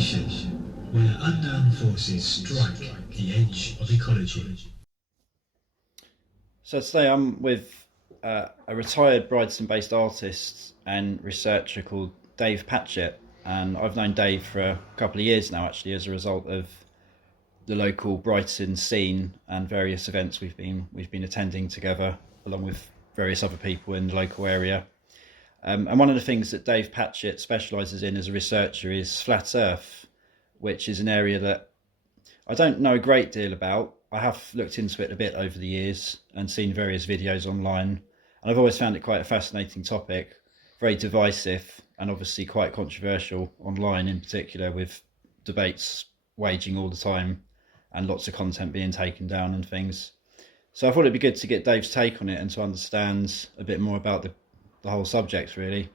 station where unknown forces strike the edge of ecology. So today I'm with a retired Brighton-based artist and researcher called Dave Patchett, and I've known Dave for a couple of years now, actually, as a result of the local Brighton scene and various events we've been attending together, along with various other people in the local area. And one of the things that Dave Patchett specialises in as a researcher is flat Earth, which is an area that I don't know a great deal about. I have looked into it a bit over the years and seen various videos online, and I've always found it quite a fascinating topic, very divisive and obviously quite controversial online in particular, with debates waging all the time and lots of content being taken down and things. So I thought it'd be good to get Dave's take on it and to understand a bit more about the whole subject, really.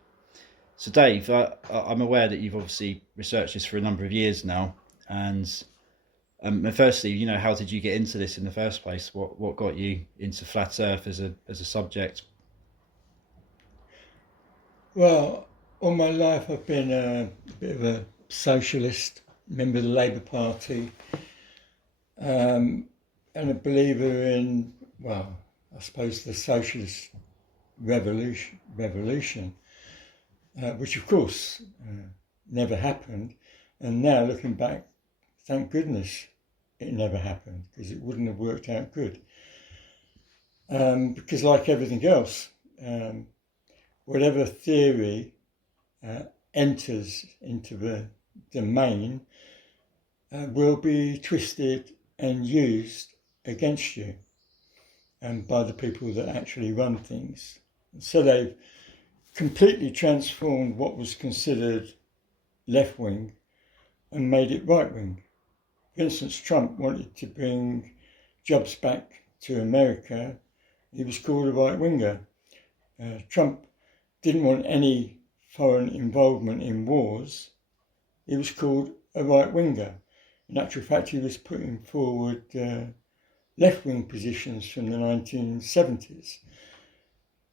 So Dave, I'm aware that you've obviously researched this for a number of years now, and firstly, how did you get into this in the first place? What got you into flat Earth as a subject? Well, all my life I've been a bit of a socialist, member of the Labour Party, and a believer in, well, I suppose the socialist revolution, which of course never happened. And now looking back, thank goodness it never happened, because it wouldn't have worked out good. Because like everything else, whatever theory enters into the domain will be twisted and used against you and by the people that actually run things. So they've completely transformed what was considered left-wing and made it right-wing. For instance, Trump wanted to bring jobs back to America. He was called a right-winger. Trump didn't want any foreign involvement in wars. He was called a right-winger. In actual fact, he was putting forward left-wing positions from the 1970s.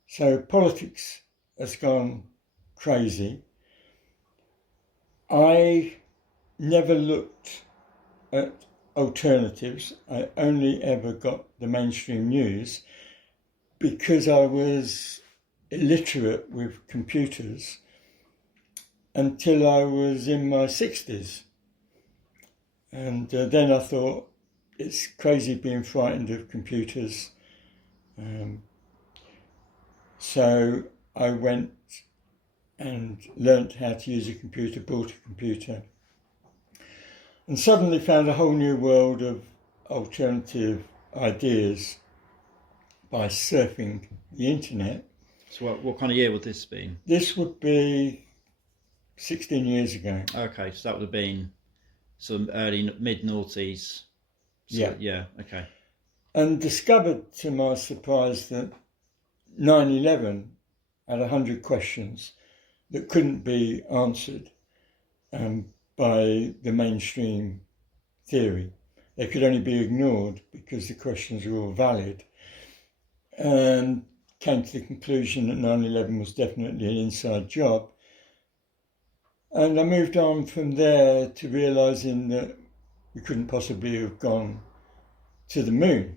So politics has gone crazy. I never looked at alternatives. I only ever got the mainstream news because I was illiterate with computers until I was in my 60s. And then I thought, it's crazy being frightened of computers. So I went and learnt how to use a computer, bought a computer, and suddenly found a whole new world of alternative ideas by surfing the internet. So what kind of year would this be? This would be 16 years ago. Okay, so that would have been some early mid-noughties. So, yeah, okay. And discovered to my surprise that 9/11 had 100 questions that couldn't be answered by the mainstream theory. They could only be ignored because the questions were all valid. And came to the conclusion that 9/11 was definitely an inside job. And I moved on from there to realising that we couldn't possibly have gone to the moon.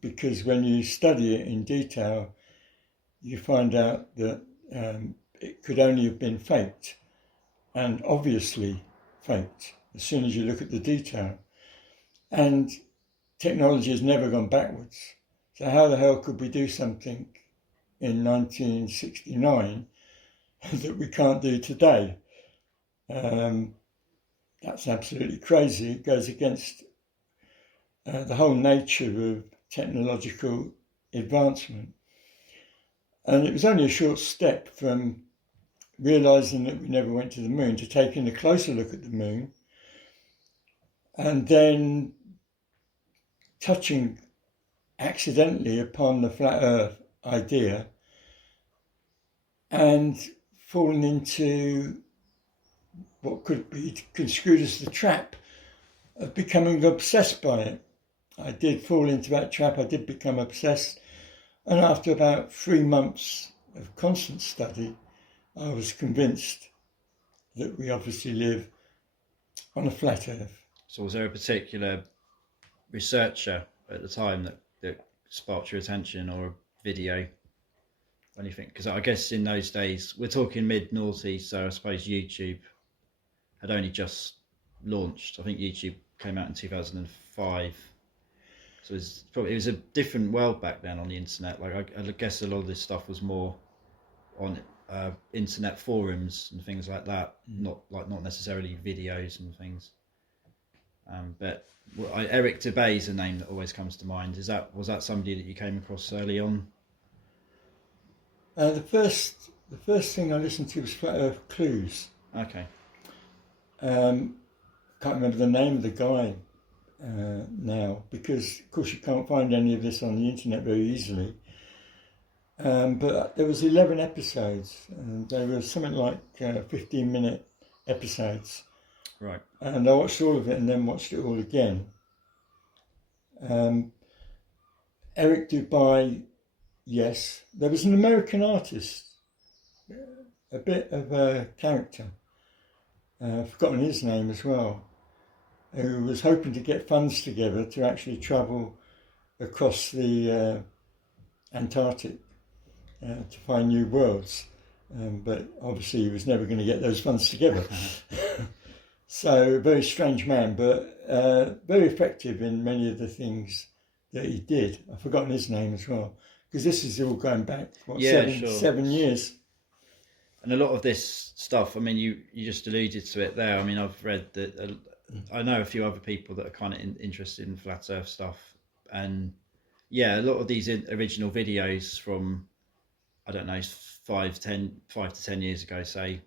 Because when you study it in detail, you find out that it could only have been faked, and obviously faked, as soon as you look at the detail. And technology has never gone backwards. So how the hell could we do something in 1969 that we can't do today? That's absolutely crazy. It goes against the whole nature of technological advancement. And it was only a short step from realising that we never went to the moon to taking a closer look at the moon and then touching accidentally upon the flat Earth idea and falling into what could be construed as the trap of becoming obsessed by it. I did fall into that trap. I did become obsessed. And after about 3 months of constant study, I was convinced that we obviously live on a flat Earth. So was there a particular researcher at the time that sparked your attention, or a video? Anything? Because I guess in those days, we're talking mid-noughties, so I suppose YouTube had only just launched. I think YouTube came out in 2005. So it was a different world back then on the internet. Like I guess a lot of this stuff was more on internet forums and things like that, not necessarily videos and things. But Eric Dubay is a name that always comes to mind. Was that somebody that you came across early on? The first thing I listened to was Flat Earth Clues. Okay. Can't remember the name of the guy now, because of course you can't find any of this on the internet very easily. But there was 11 episodes, and they were something like 15-minute episodes. Right. And I watched all of it and then watched it all again. Eric Dubay, yes. There was an American artist, a bit of a character. I've forgotten his name as well, who was hoping to get funds together to actually travel across the Antarctic to find new worlds. But obviously he was never going to get those funds together. So, a very strange man, but very effective in many of the things that he did. I've forgotten his name as well, because this is all going back, seven years. And a lot of this stuff, I mean, you just alluded to it there. I mean, I've read that, I know a few other people that are kind of interested in flat Earth stuff. And yeah, a lot of these original videos from, I don't know, 5 to 10 years ago, say,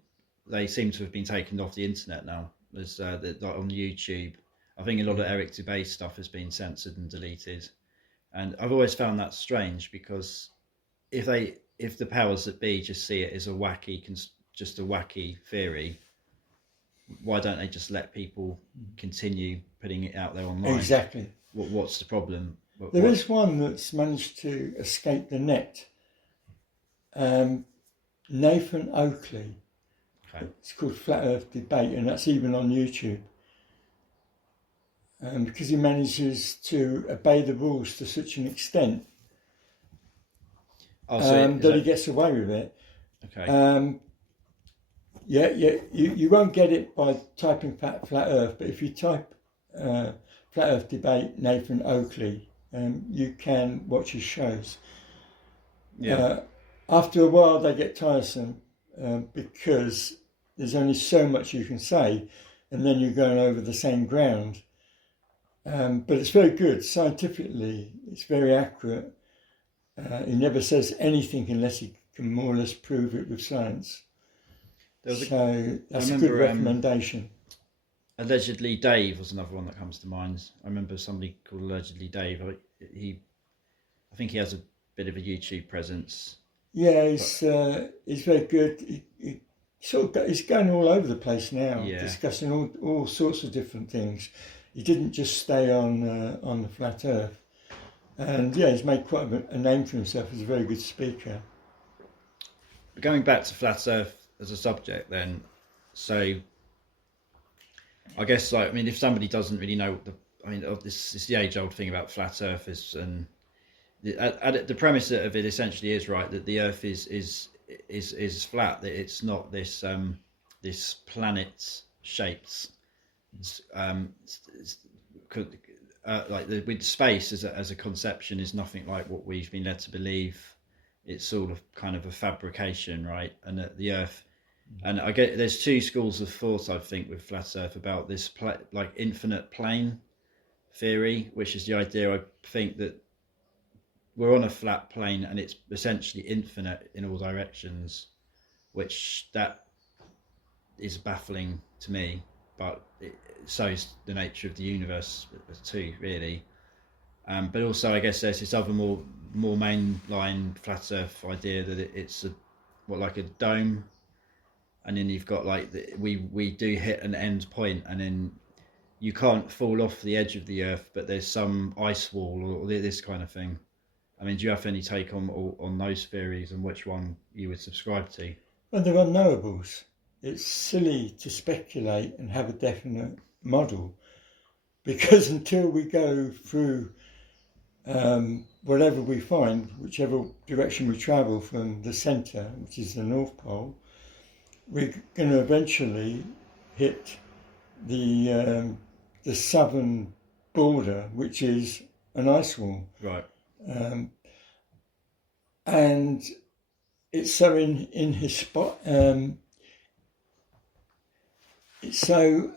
they seem to have been taken off the internet now. There's like on YouTube. I think a lot of Eric Dubay stuff has been censored and deleted. And I've always found that strange, because if the powers that be just see it as a wacky theory, why don't they just let people continue putting it out there online? Exactly. What's the problem? There is one that's managed to escape the net. Nathan Oakley. Okay. It's called Flat Earth Debate, and that's even on YouTube. Because he manages to obey the rules to such an extent that he gets away with it. Okay. You won't get it by typing Flat Earth, but if you type Flat Earth Debate Nathan Oakley, you can watch his shows. Yeah. After a while, they get tiresome because there's only so much you can say, and then you're going over the same ground. But it's very good scientifically. It's very accurate. He never says anything unless he can more or less prove it with science. So that's a good recommendation. Allegedly Dave was another one that comes to mind. I remember somebody called Allegedly Dave. I think he has a bit of a YouTube presence. Yeah, he's very good. He's going all over the place now, discussing all sorts of different things. He didn't just stay on the flat Earth, and he's made quite a name for himself as a very good speaker. Going back to flat Earth as a subject, then, so I guess if somebody doesn't really know, this is the age-old thing about flat Earthers, and the premise of it essentially is right, that the Earth is flat, that it's not this this planet shaped with space as a conception is nothing like what we've been led to believe. It's sort of kind of a fabrication, right? And that the Earth, and I get there's two schools of thought I think with flat Earth about this infinite plane theory, which is the idea I think that we're on a flat plane and it's essentially infinite in all directions, which that is baffling to me, but so is the nature of the universe too, really. But also I guess there's this other more mainline flat Earth idea that it's like a dome, and then you've got we do hit an end point, and then you can't fall off the edge of the Earth, but there's some ice wall or this kind of thing. I mean, do you have any take on those theories and which one you would subscribe to? Well, they're unknowables. it's silly to speculate and have a definite model, because until we go through whatever we find, whichever direction we travel from the centre, which is the North Pole, we're going to eventually hit the southern border, which is an ice wall. Right. And it's so in his spot. It's so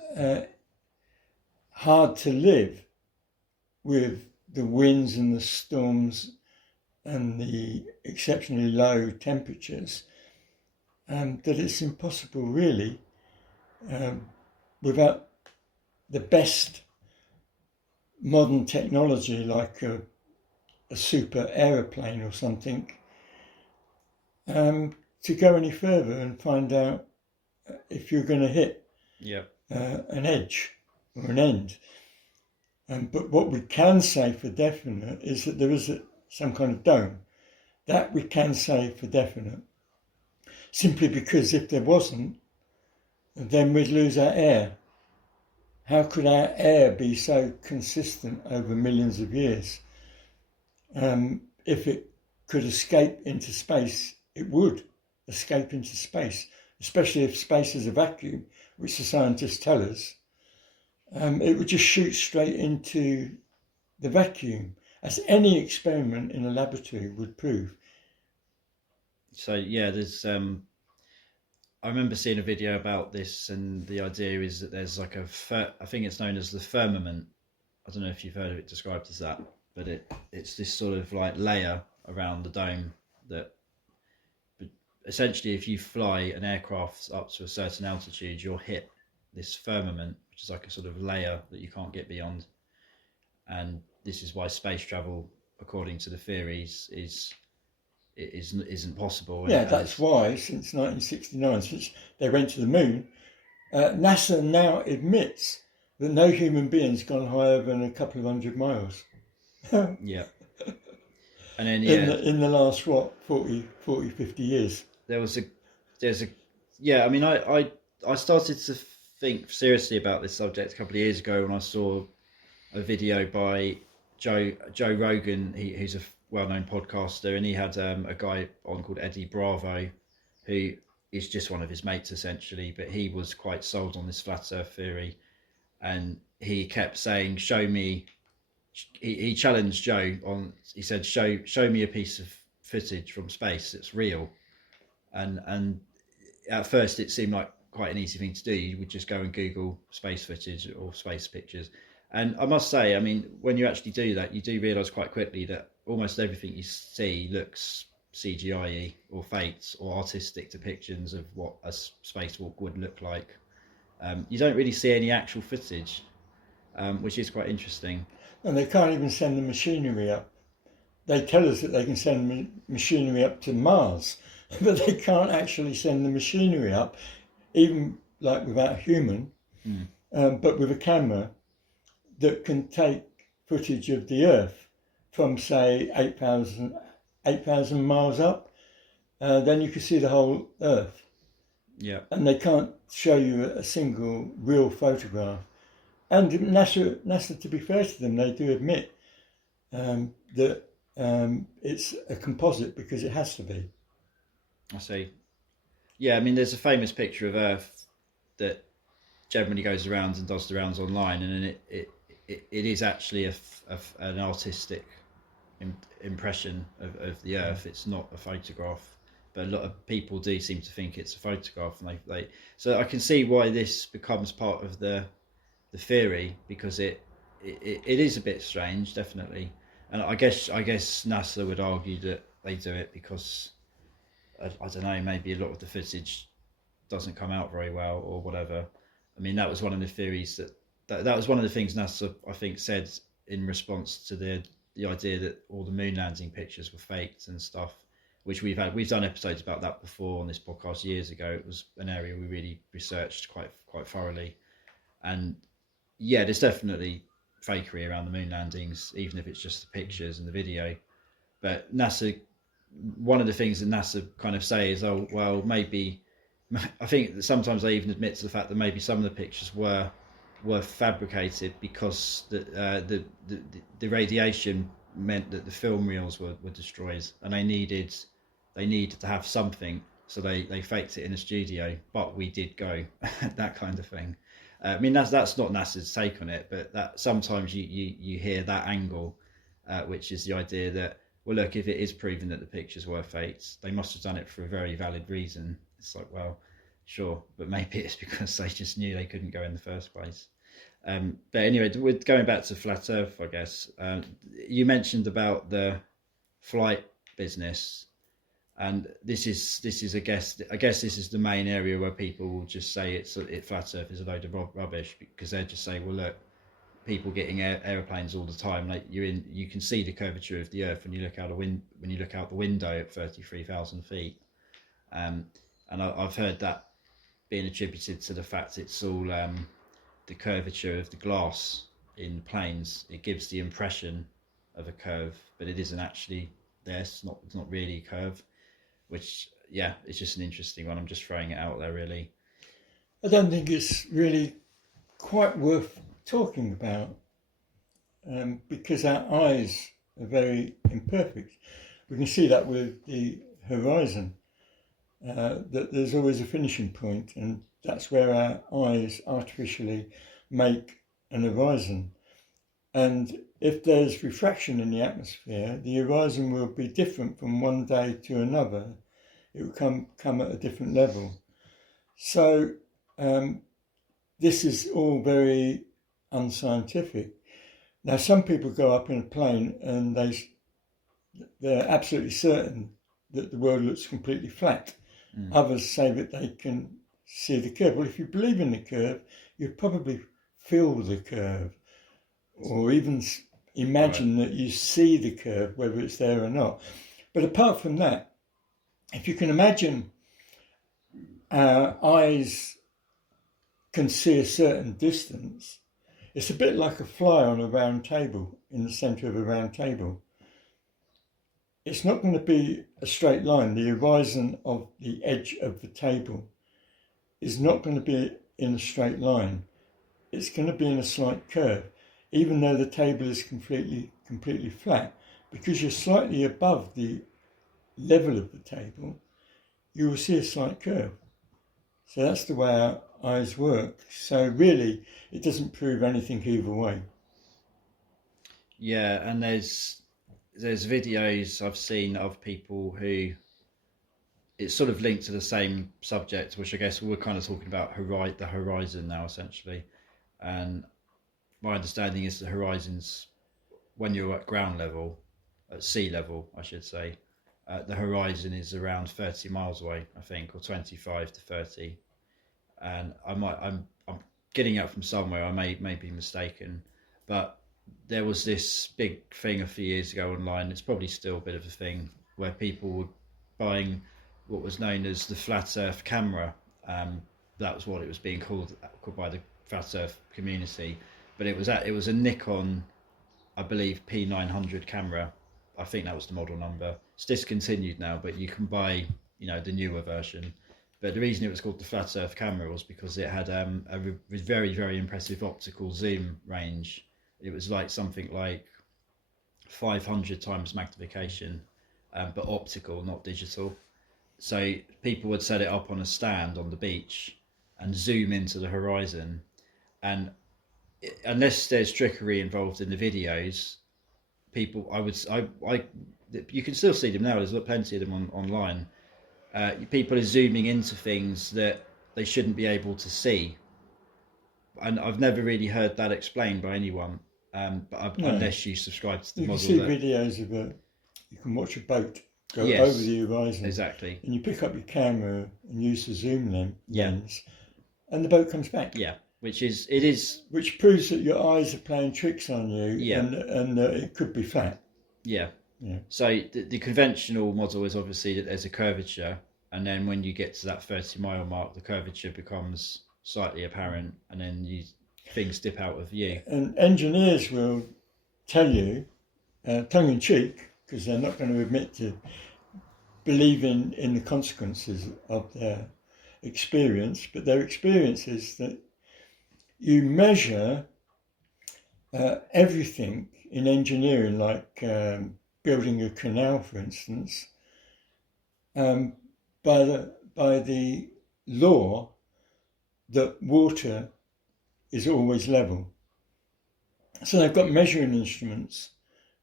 hard to live with the winds and the storms and the exceptionally low temperatures, that it's impossible really, without the best modern technology like a super aeroplane or something, to go any further and find out if you're going to hit an edge or an end. But what we can say for definite is that there is some kind of dome. That we can say for definite. Simply because if there wasn't, then we'd lose our air. How could our air be so consistent over millions of years? If it could escape into space, it would escape into space, especially if space is a vacuum, which the scientists tell us. It would just shoot straight into the vacuum, as any experiment in a laboratory would prove. So yeah, there's I remember seeing a video about this, and the idea is that there's like I think it's known as the firmament. I don't know if you've heard of it described as that, but it's this sort of like layer around the dome that, but essentially if you fly an aircraft up to a certain altitude, you'll hit this firmament, which is like a sort of layer that you can't get beyond. And this is why space travel, according to the theories, isn't possible. Yeah, that's why since 1969, since they went to the moon, NASA now admits that no human being's gone higher than a couple of 100 miles. Yeah. And then in the last 40, 50 years. There's a I mean I started to think seriously about this subject a couple of years ago when I saw a video by Joe Rogan, who's a well-known podcaster, and he had a guy on called Eddie Bravo, who is just one of his mates essentially, but he was quite sold on this flat earth theory, and he kept saying, show me, he challenged Joe on, he said, show me a piece of footage from space that's real. And at first it seemed like quite an easy thing to do. You would just go and Google space footage or space pictures. And I must say, I mean, when you actually do that, you do realise quite quickly that almost everything you see looks CGI-y or faked or artistic depictions of what a spacewalk would look like. You don't really see any actual footage, which is quite interesting. And they can't even send the machinery up. They tell us that they can send machinery up to Mars, but they can't actually send the machinery up, even like without a human, but with a camera that can take footage of the Earth from, say, 8,000 miles up. Then you can see the whole Earth. Yeah. And they can't show you a single real photograph. And NASA, to be fair to them, they do admit that it's a composite because it has to be. I see. Yeah, I mean, there's a famous picture of Earth that generally goes around and does the rounds online, and then it is actually an artistic impression of the Earth. It's not a photograph, but a lot of people do seem to think it's a photograph, and they so I can see why this becomes part of the theory, because it is a bit strange, definitely. And I guess NASA would argue that they do it because I don't know, maybe a lot of the footage doesn't come out very well or whatever. I mean, that was one of the theories that was one of the things NASA, I think, said in response to the idea that all the moon landing pictures were faked and stuff, which we've done episodes about that before on this podcast years ago. It was an area we really researched quite thoroughly, and yeah, there's definitely fakery around the moon landings, even if it's just the pictures and the video. But NASA, one of the things that NASA kind of say is, oh well, maybe I think that sometimes they even admit to the fact that maybe some of the pictures were fabricated because the radiation meant that the film reels were destroyed, and they needed to have something, so they faked it in a studio. But we did go, that kind of thing. I mean, that's not NASA's take on it, but that sometimes you hear that angle, which is the idea that, well, look, if it is proven that the pictures were faked, they must have done it for a very valid reason. It's like, well, sure, but maybe it's because they just knew they couldn't go in the first place. But anyway, with going back to flat Earth, I guess you mentioned about the flight business, and this is I guess this is the main area where people will just say flat Earth is a load of rubbish, because they're just saying, well, look, people getting airplanes all the time, like you can see the curvature of the Earth when you look out the window at 33,000 feet, and I've heard that being attributed to the fact it's all the curvature of the glass in planes. It gives the impression of a curve, but it isn't actually there. It's not really a curve, which, yeah, it's just an interesting one. I'm just throwing it out there, really. I don't think it's really quite worth talking about, because our eyes are very imperfect. We can see that with the horizon, that there's always a finishing point, and that's where our eyes artificially make an horizon. And if there's refraction in the atmosphere, the horizon will be different from one day to another. It will come at a different level. So this is all very unscientific. Now, some people go up in a plane and they're absolutely certain that the world looks completely flat. Others say that they can see the curve. Well, if you believe in the curve, you probably feel the curve, or even imagine that you see the curve, whether it's there or not. But apart from that, if you can imagine our eyes can see a certain distance, it's a bit like a fly on a round table, in the centre of a round table. It's not going to be a straight line. The horizon of the edge of the table is not going to be in a straight line. It's going to be in a slight curve, even though the table is completely flat. Because you're slightly above the level of the table, you will see a slight curve. So that's the way our eyes work. So really, it doesn't prove anything either way. Yeah, and there's videos I've seen of people who, it's sort of linked to the same subject, which I guess we're kind of talking about the horizon now, essentially. And my understanding is the horizon's, when you're at ground level, at sea level, I should say, the horizon is around 30 miles away, I think, or 25 to 30. And I'm getting out from somewhere. I may be mistaken, but there was this big thing a few years ago online. It's probably still a bit of a thing, where people were buying what was known as the flat Earth camera. That was what it was being called by the flat Earth community. But it was a Nikon, I believe, P900 camera. I think that was the model number. It's discontinued now, but you can buy, the newer version. But the reason it was called the flat Earth camera was because it had a very, very impressive optical zoom range. It was like something like 500 times magnification, but optical, not digital. So people would set it up on a stand on the beach and zoom into the horizon. And unless there's trickery involved in the videos, people, you can still see them now. There's plenty of them online. People are zooming into things that they shouldn't be able to see, and I've never really heard that explained by anyone. Unless you subscribe to the model. You can see videos of you can watch a boat go over the horizon. Exactly. And you pick up your camera and use the zoom lens, and the boat comes back. Yeah, which proves that your eyes are playing tricks on you. Yeah. And it could be flat. Yeah. Yeah. So the conventional model is obviously that there's a curvature, and then when you get to that 30-mile mark, the curvature becomes slightly apparent, and then things dip out of view. And engineers will tell you, tongue in cheek, because they're not going to admit to believing in the consequences of their experience, but their experience is that you measure everything in engineering, like building a canal, for instance, by the law that water is always level. So they've got measuring instruments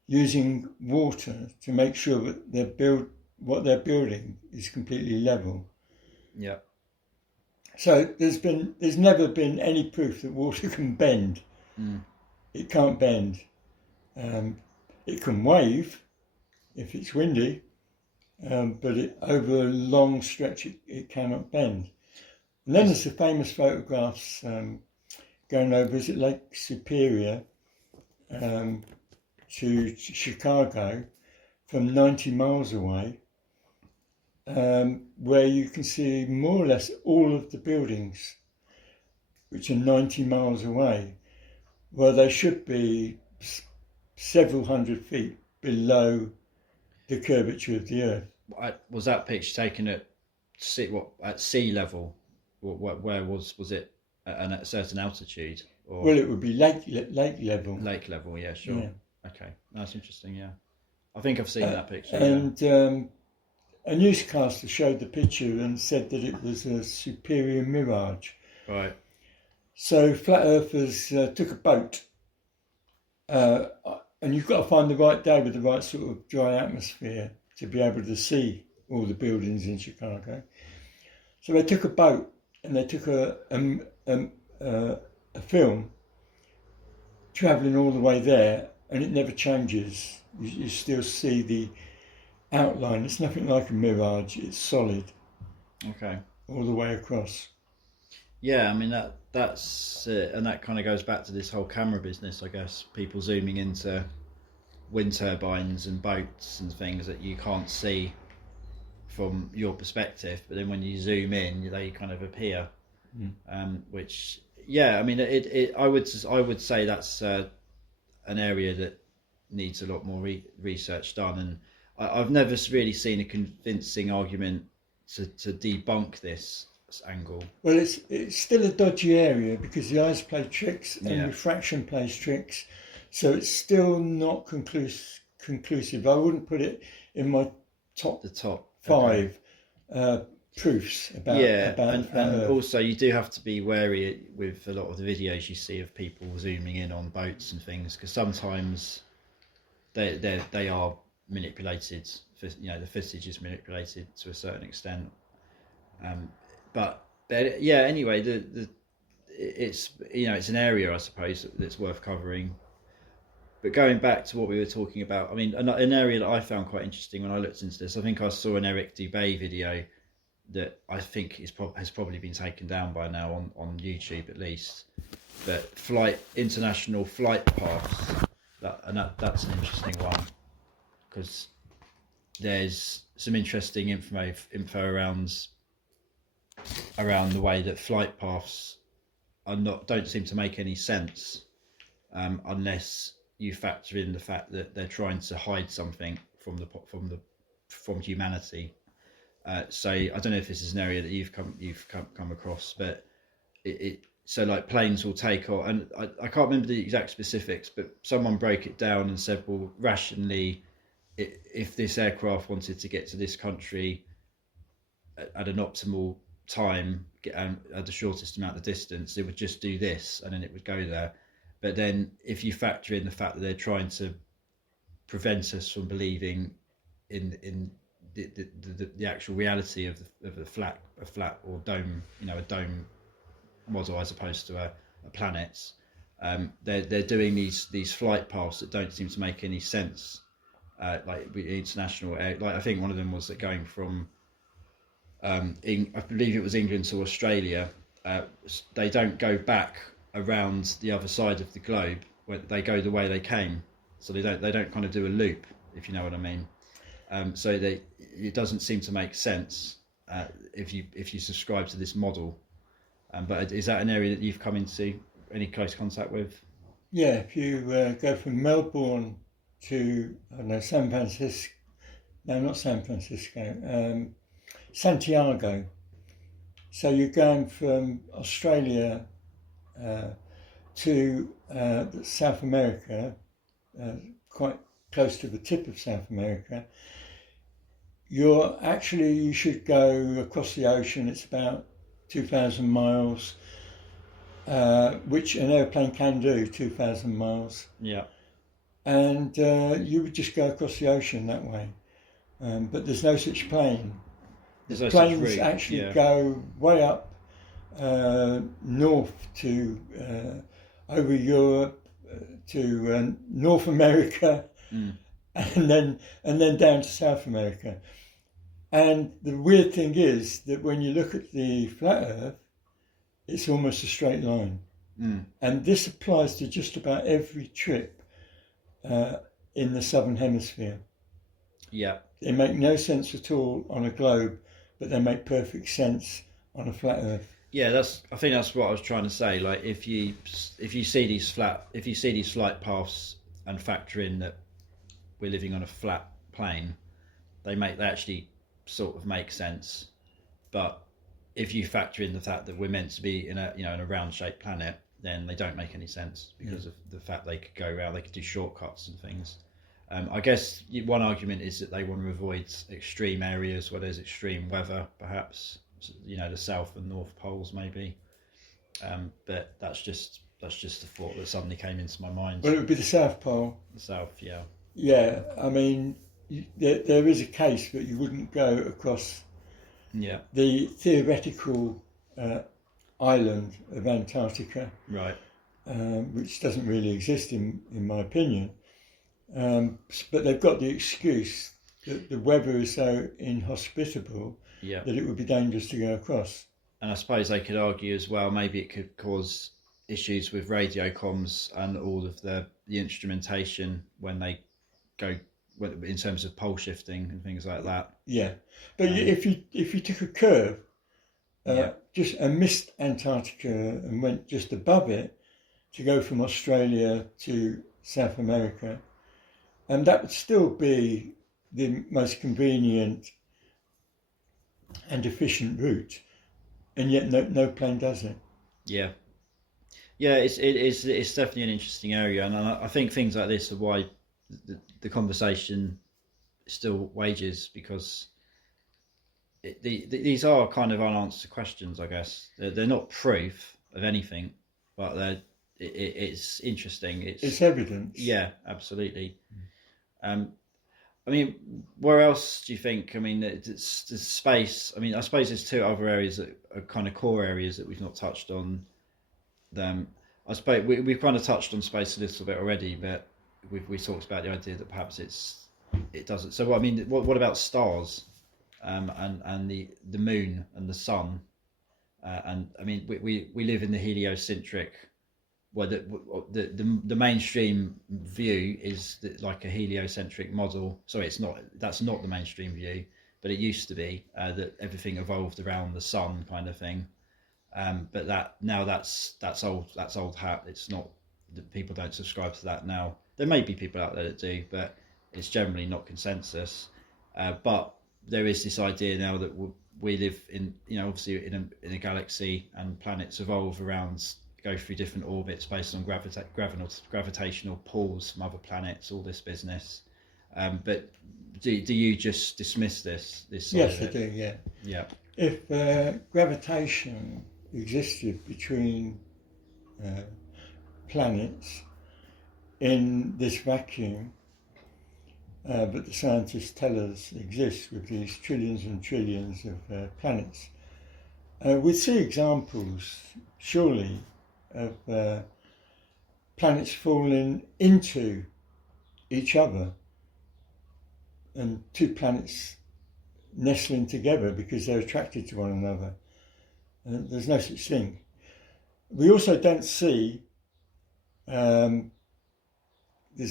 using water to make sure that what they're building is completely level. Yeah. So there's never been any proof that water can bend. It can't bend. It can wave if it's windy, but over a long stretch it cannot bend. And then there's the famous photographs going over, is it Lake Superior, to Chicago from 90 miles away, where you can see more or less all of the buildings which are 90 miles away, where they should be several hundred feet below the curvature of the earth. Was that picture taken at sea level? Where was it at a certain altitude? Or? Well, it would be lake level. Lake level, yeah, sure. Yeah. Okay, that's interesting. Yeah, I think I've seen that picture. And a newscaster showed the picture and said that it was a superior mirage. Right. So flat earthers took a boat, and you've got to find the right day with the right sort of dry atmosphere to be able to see all the buildings in Chicago. So they took a boat and they took a film, travelling all the way there, and it never changes. You still see the outline. It's nothing like a mirage. It's solid. Okay. All the way across. Yeah, I mean that's it, and that kind of goes back to this whole camera business, I guess. People zooming into wind turbines and boats and things that you can't see from your perspective, but then when you zoom in, they kind of appear. Which, yeah, I mean, I would say that's an area that needs a lot more research done, and I've never really seen a convincing argument to debunk this angle. Well, it's still a dodgy area because the eyes play tricks and refraction plays tricks, so it's still not conclusive. I wouldn't put it in my top 5 proofs about and also you do have to be wary with a lot of the videos you see of people zooming in on boats and things, because sometimes they are manipulated. The footage is manipulated to a certain extent. But yeah, anyway, it's it's an area, I suppose, that's worth covering. But going back to what we were talking about, I mean, an area that I found quite interesting when I looked into this, I think I saw an Eric Dubay video that I think has probably been taken down by now on YouTube at least. But international flight paths, that's an interesting one, because there's some interesting info around the way that flight paths don't seem to make any sense unless you factor in the fact that they're trying to hide something from humanity. So I don't know if this is an area that you've come across, but so like planes will take off, and I can't remember the exact specifics, but someone broke it down and said, well, rationally, if this aircraft wanted to get to this country at an optimal time, at the shortest amount of distance, it would just do this and then it would go there. But then if you factor in the fact that they're trying to prevent us from believing in the actual reality of a flat or dome, a dome model as opposed to a planet, they're doing these flight paths that don't seem to make any sense. Like international air, like I think one of them was that going from I believe it was England to Australia, they don't go back around the other side of the globe, where they go the way they came, so they don't kind of do a loop, if you know what I mean. So it doesn't seem to make sense if you subscribe to this model. But is that an area that you've come into any close contact with? Yeah, if you go from Melbourne to San Francisco, no, not San Francisco, Santiago So you're going from Australia to South America, quite close to the tip of South America. You should go across the ocean. It's about 2,000 miles, which an airplane can do, 2,000 miles. Yeah. And you would just go across the ocean that way. But there's no such plane. There's no such Planes route, actually yeah. go way up north to over Europe to North America, and then down to South America. And the weird thing is that when you look at the flat Earth, it's almost a straight line. And this applies to just about every trip in the Southern Hemisphere. Yeah. They make no sense at all on a globe, but they make perfect sense on a flat Earth. Yeah, I think that's what I was trying to say. Like, if you see these flight paths and factor in that we're living on a flat plane, they actually sort of make sense. But if you factor in the fact that we're meant to be in a round-shaped planet, then they don't make any sense because of the fact they could go around, they could do shortcuts and things. I guess one argument is that they want to avoid extreme areas where there's extreme weather, perhaps, the south and north poles maybe. But that's just a thought that suddenly came into my mind. Well, it would be the South Pole. The south, yeah. Yeah, I mean, there is a case that you wouldn't go across the theoretical island of Antarctica, right? Which doesn't really exist in my opinion. But they've got the excuse that the weather is so inhospitable that it would be dangerous to go across. And I suppose they could argue as well, maybe it could cause issues with radio comms and all of the instrumentation when they go in terms of pole shifting and things like that. Yeah, but if you took a curve, just and missed Antarctica and went just above it to go from Australia to South America, and that would still be the most convenient and efficient route, and yet no plane does it. Yeah, it's definitely an interesting area, and I think things like this are why the conversation still wages, because these are kind of unanswered questions. I guess they're not proof of anything, but it's interesting. It's evidence. Yeah, absolutely. I mean, where else do you think? I mean, it's space. I mean, I suppose there's two other areas that are kind of core areas that we've not touched on. I suppose we've kind of touched on space a little bit already, but we talked about the idea that perhaps it doesn't. So, I mean, what about stars, and the moon and the sun, and I mean, we live in the heliocentric. Well, the mainstream view is like a heliocentric model. Sorry, that's not the mainstream view, but it used to be that everything evolved around the sun, kind of thing. But that's old hat. It's not. People don't subscribe to that now. There may be people out there that do, but it's generally not consensus. But there is this idea now that we live in, obviously in a galaxy, and planets evolve around, go through different orbits based on gravitational pulls from other planets, all this business. But do you just dismiss this? Yes, I do. Yeah. Yeah. If gravitation existed between planets in this vacuum, but the scientists tell us exists with these trillions and trillions of planets, we'd see examples, surely, of planets falling into each other, and two planets nestling together because they're attracted to one another. There's no such thing. We also don't see, there's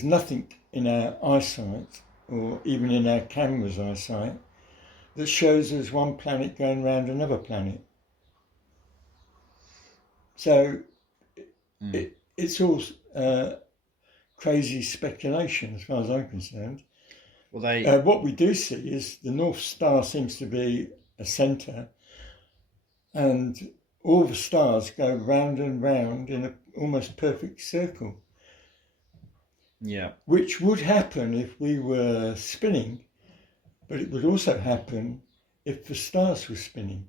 nothing in our eyesight, or even in our camera's eyesight, that shows us one planet going around another planet. So it's all crazy speculation as far as I'm concerned. Well, what we do see is the North Star seems to be a centre, and all the stars go round and round in an almost perfect circle. Yeah. Which would happen if we were spinning, but it would also happen if the stars were spinning.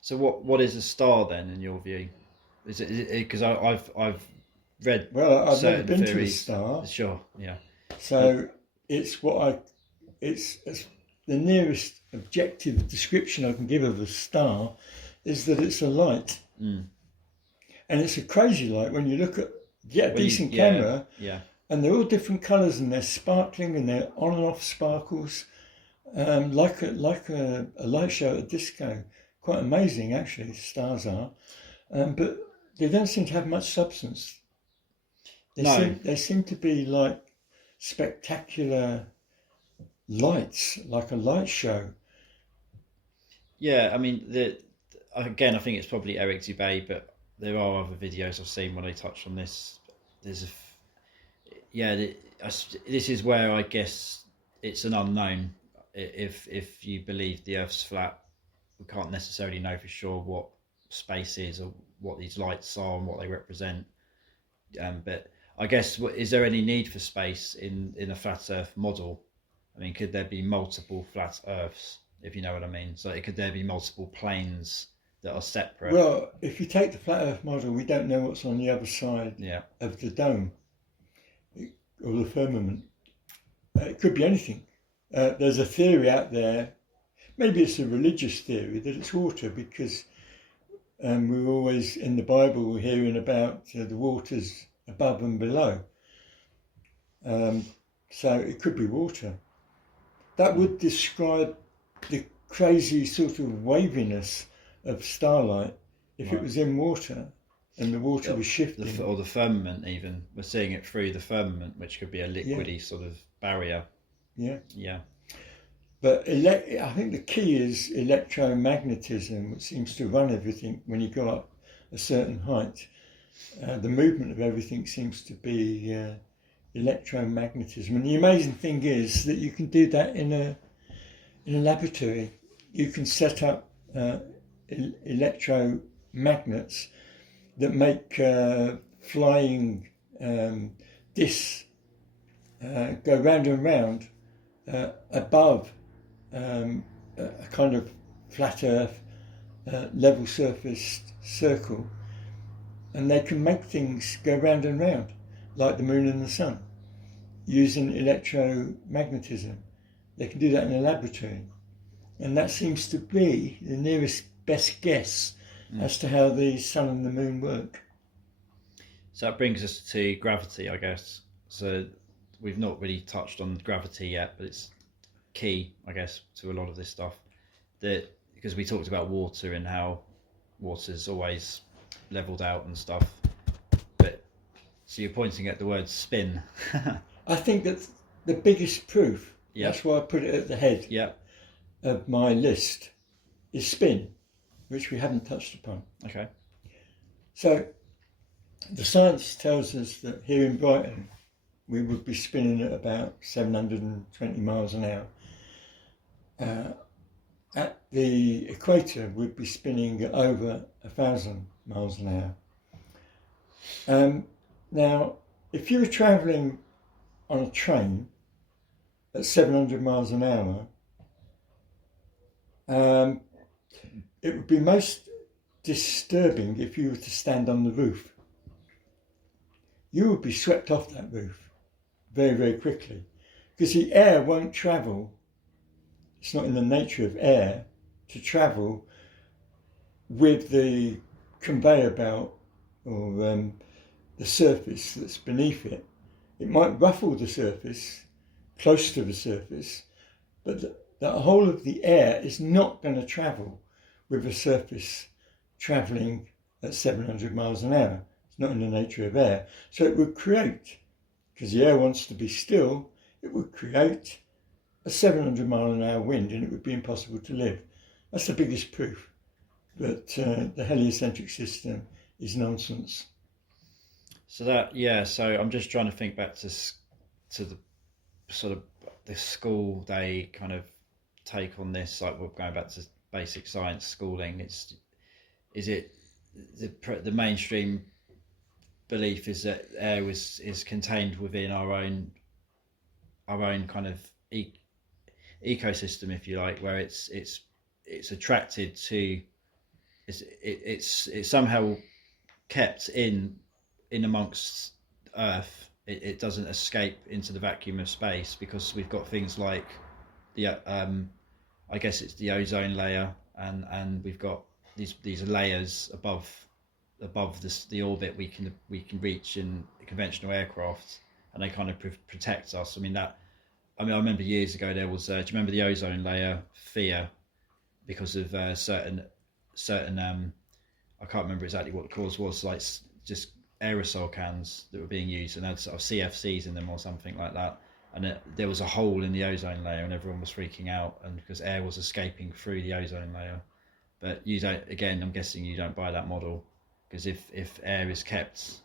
So what is a star then, in your view? Is it because I've read Well, I've never certain been theories. to a star, Sure, yeah. so it's the nearest objective description I can give of a star is that it's a light, and it's a crazy light. When you look at a decent camera, and they're all different colours and they're sparkling and they're on and off sparkles, like a light show at a disco. Quite amazing, actually. Stars are, but they don't seem to have much substance. They seem to be like spectacular lights, like a light show. Yeah, I mean, again, I think it's probably Eric Dubay, but there are other videos I've seen when they touch on this. This is where I guess it's an unknown. If you believe the Earth's flat, we can't necessarily know for sure what space is or what these lights are and what they represent. But I guess, is there any need for space in a flat Earth model? I mean, could there be multiple flat Earths, if you know what I mean? So could there be multiple planes that are separate? Well, if you take the flat Earth model, we don't know what's on the other side of the dome or the firmament. It could be anything. There's a theory out there, maybe it's a religious theory, that it's water, because we're always in the Bible hearing about the waters above and below. So it could be water. That would describe the crazy sort of waviness of starlight if it was in water and the water was shifting. Or the firmament even. We're seeing it through the firmament, which could be a liquidy sort of barrier. Yeah. Yeah. But I think the key is electromagnetism, which seems to run everything when you go up a certain height. The movement of everything seems to be electromagnetism. And the amazing thing is that you can do that in a laboratory. You can set up electromagnets that make flying discs go round and round above a kind of flat Earth level surface circle, and they can make things go round and round like the moon and the sun using electromagnetism. They can do that in a laboratory, and that seems to be the nearest best guess as to how the sun and the moon work. So that brings us to gravity, I guess. So we've not really touched on gravity yet, but it's key, I guess, to a lot of this stuff. Because we talked about water and how water's always leveled out and stuff. But so you're pointing at the word spin. I think that's the biggest proof. That's why I put it at the head of my list, is spin, which we haven't touched upon. Okay. So the science tells us that here in Brighton, we would be spinning at about 720 miles an hour. At the equator, we'd be spinning at over 1,000 miles an hour. Now, if you were travelling on a train at 700 miles an hour, it would be most disturbing if you were to stand on the roof. You would be swept off that roof very, very quickly, because the air won't travel. It's not in the nature of air to travel with the conveyor belt or the surface that's beneath it. It might ruffle the surface, close to the surface, but the whole of the air is not going to travel with a surface travelling at 700 miles an hour. It's not in the nature of air. So it would create, because the air wants to be still, it would create a 700 mile an hour wind, and it would be impossible to live. That's the biggest proof that the heliocentric system is nonsense. So so I'm just trying to think back to the sort of the school day kind of take on this. Like, we're going back to basic science schooling. The mainstream belief is that air is contained within our own kind of ecosystem, if you like, where it's attracted to, it's somehow kept in amongst Earth. It doesn't escape into the vacuum of space, because we've got things like the I guess it's the ozone layer, and we've got these layers above the orbit we can reach in conventional aircraft, and they kind of protect us. I remember years ago there was do you remember the ozone layer fear, because of certain I can't remember exactly what the cause was, like just aerosol cans that were being used and had sort of CFCs in them or something like that, and there was a hole in the ozone layer and everyone was freaking out, and because air was escaping through the ozone layer. But you don't, again, I'm guessing you don't buy that model, because if air is kept,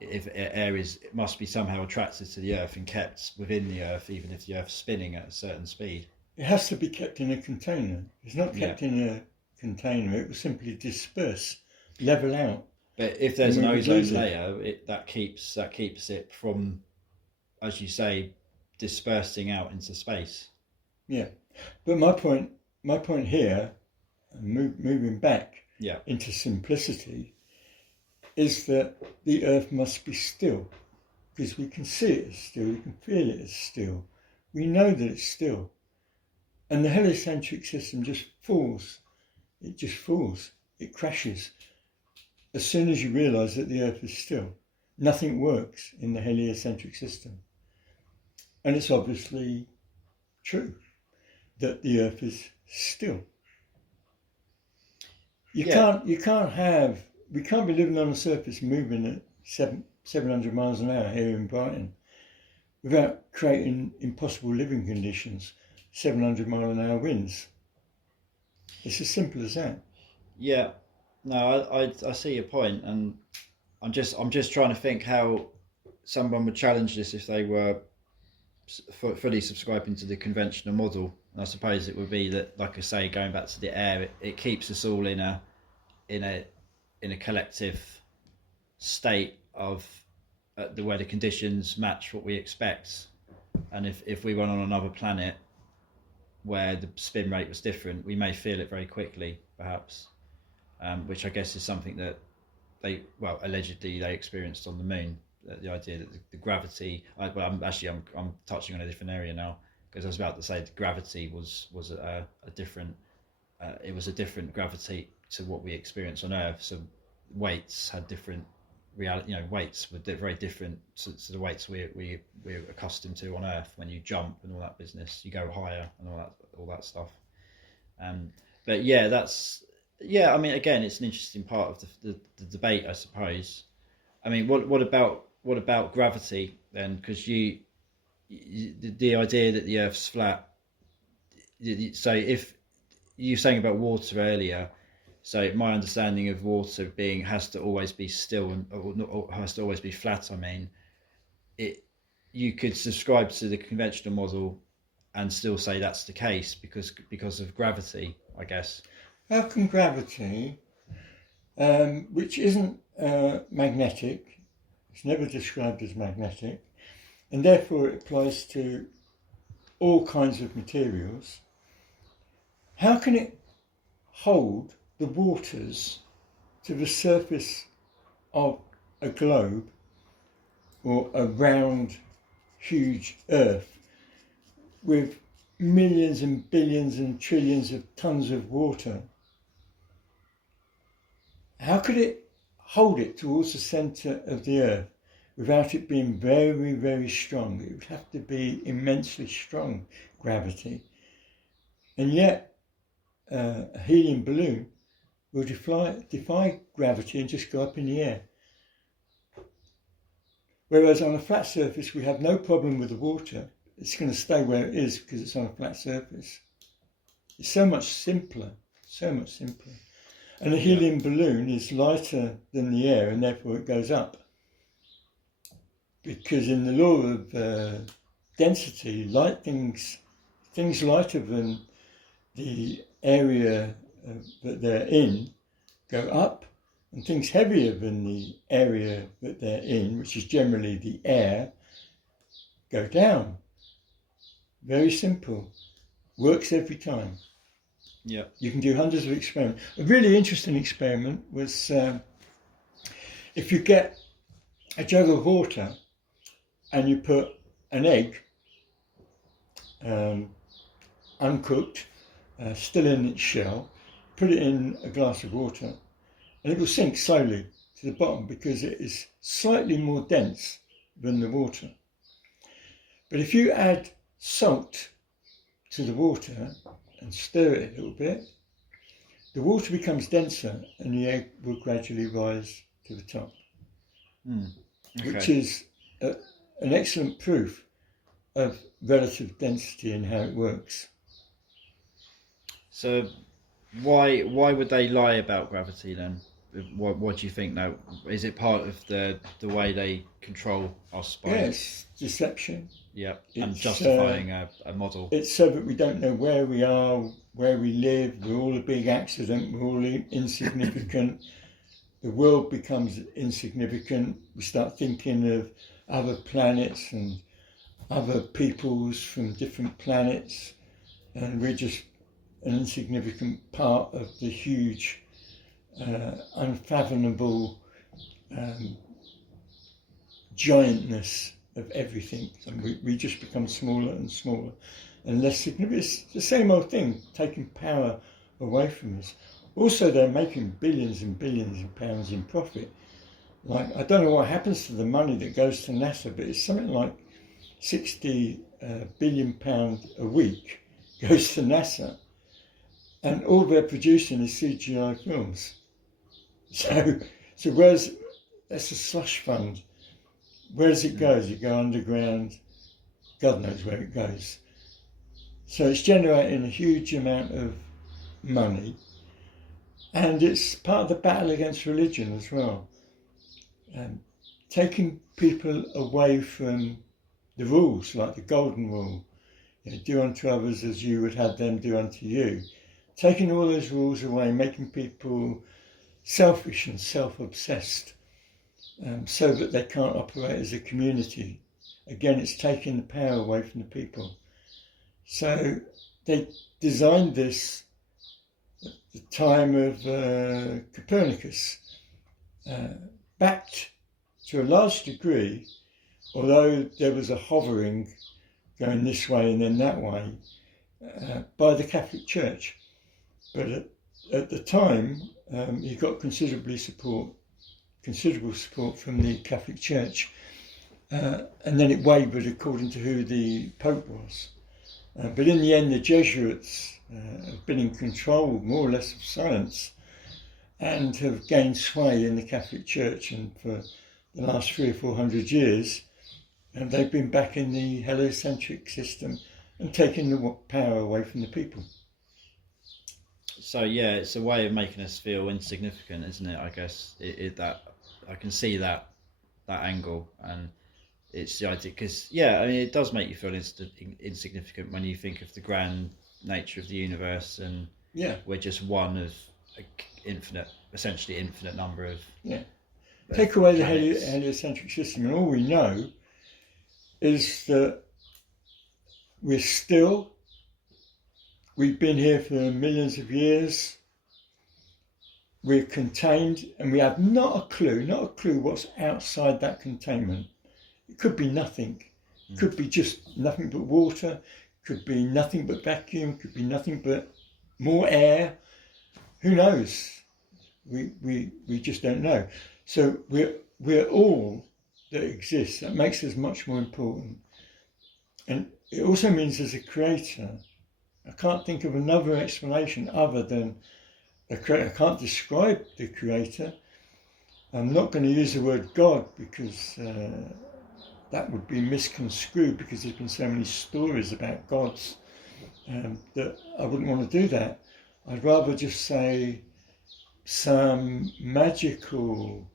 it must be somehow attracted to the Earth and kept within the Earth, even if the Earth's spinning at a certain speed. It has to be kept in a container. It's not kept in a container. It will simply disperse, level out. But if there's an ozone layer, that keeps it from, as you say, dispersing out into space. Yeah, but my point here, moving back into simplicity, is that the Earth must be still, because we can see it as still, we can feel it as still, we know that it's still, and the heliocentric system just falls. It just falls. It crashes. As soon as you realise that the Earth is still, nothing works in the heliocentric system. And it's obviously true that the Earth is still. We can't be living on the surface moving at 700 miles an hour here in Brighton without creating impossible living conditions, 700 mile an hour winds. It's as simple as that. Yeah, no, I see your point, and I'm just trying to think how someone would challenge this if they were fully subscribing to the conventional model. And I suppose it would be that, like I say, going back to the air, it keeps us all in a collective state of where the conditions match what we expect. And if we went on another planet where the spin rate was different, we may feel it very quickly, perhaps, which I guess is something that allegedly they experienced on the moon. The idea that the gravity. I'm touching on a different area now, because I was about to say that gravity was a different. It was a different gravity to what we experience on Earth. So weights had different reality. Weights were very different to the weights we're accustomed to on Earth. When you jump and all that business, you go higher and all that stuff. But yeah, I mean, again, it's an interesting part of the debate, I suppose. I mean, what about gravity then? Because the idea that the Earth's flat. So if you were saying about water earlier, so my understanding of water has to always be still or has to always be flat. I mean, you could subscribe to the conventional model and still say that's the case because of gravity, I guess. How can gravity, which isn't magnetic, it's never described as magnetic, and therefore it applies to all kinds of materials, how can it hold the waters to the surface of a globe or a round, huge Earth with millions and billions and trillions of tons of water? How could it hold it towards the centre of the Earth without it being very, very strong? It would have to be immensely strong gravity. And yet, a helium balloon will defy gravity and just go up in the air. Whereas on a flat surface, we have no problem with the water. It's going to stay where it is because it's on a flat surface. It's so much simpler, so much simpler. And a helium balloon is lighter than the air, and therefore it goes up. Because in the law of density, light things lighter than the area that they're in go up, and things heavier than the area that they're in, which is generally the air, go down. Very simple. Works every time. Yeah. You can do hundreds of experiments. A really interesting experiment was if you get a jug of water and you put an egg, uncooked, still in its shell, put it in a glass of water, and it will sink slowly to the bottom because it is slightly more dense than the water. But if you add salt to the water and stir it a little bit, the water becomes denser and the egg will gradually rise to the top. Okay. Which is an excellent proof of relative density and how it works. So why would they lie about gravity then? What do you think now? Is it part of the way they control us by Yes, deception. Yeah, and It's, justifying a model. It's so that we don't know where we are, where we live. We're all a big accident. We're all insignificant. The world becomes insignificant. We start thinking of other planets and other peoples from different planets, and we're just an insignificant part of the huge, unfathomable giantness of everything. And we just become smaller and smaller and less significant. It's the same old thing, taking power away from us. Also, they're making billions and billions of pounds in profit. Like, I don't know what happens to the money that goes to NASA, but it's something like £60 billion a week goes to NASA. And all they're producing is CGI films. So where's, that's a slush fund. Where does it go? Does it go underground? God knows where it goes. So it's generating a huge amount of money. And it's part of the battle against religion as well. Taking people away from the rules, like the golden rule. You know, do unto others as you would have them do unto you. Taking all those rules away, making people selfish and self-obsessed, so that they can't operate as a community. Again, it's taking the power away from the people. So they designed this at the time of Copernicus, backed to a large degree, although there was a hovering going this way and then that way, by the Catholic Church. But at the time, he got considerable support from the Catholic Church, and then it wavered according to who the Pope was. But in the end, the Jesuits have been in control, more or less, of science, and have gained sway in the Catholic Church. And for the last 300 or 400 years, and they've been back in the heliocentric system and taking the power away from the people. So yeah, it's a way of making us feel insignificant, isn't it? I guess that I can see that angle, and it's the idea because I mean it does make you feel insignificant when you think of the grand nature of the universe, and we're just one of essentially infinite number of Take away the heliocentric system, and all we know is that we've been here for millions of years, we're contained, and we have not a clue what's outside that containment. It could be nothing. It could be just nothing but water, could be nothing but vacuum, could be nothing but more air. Who knows? We just don't know. So we're all that exists. That makes us much more important. And it also means as a creator, I can't think of another explanation other than a creator. I can't describe the creator. I'm not going to use the word God because that would be misconstrued, because there's been so many stories about gods that I wouldn't want to do that. I'd rather just say some magical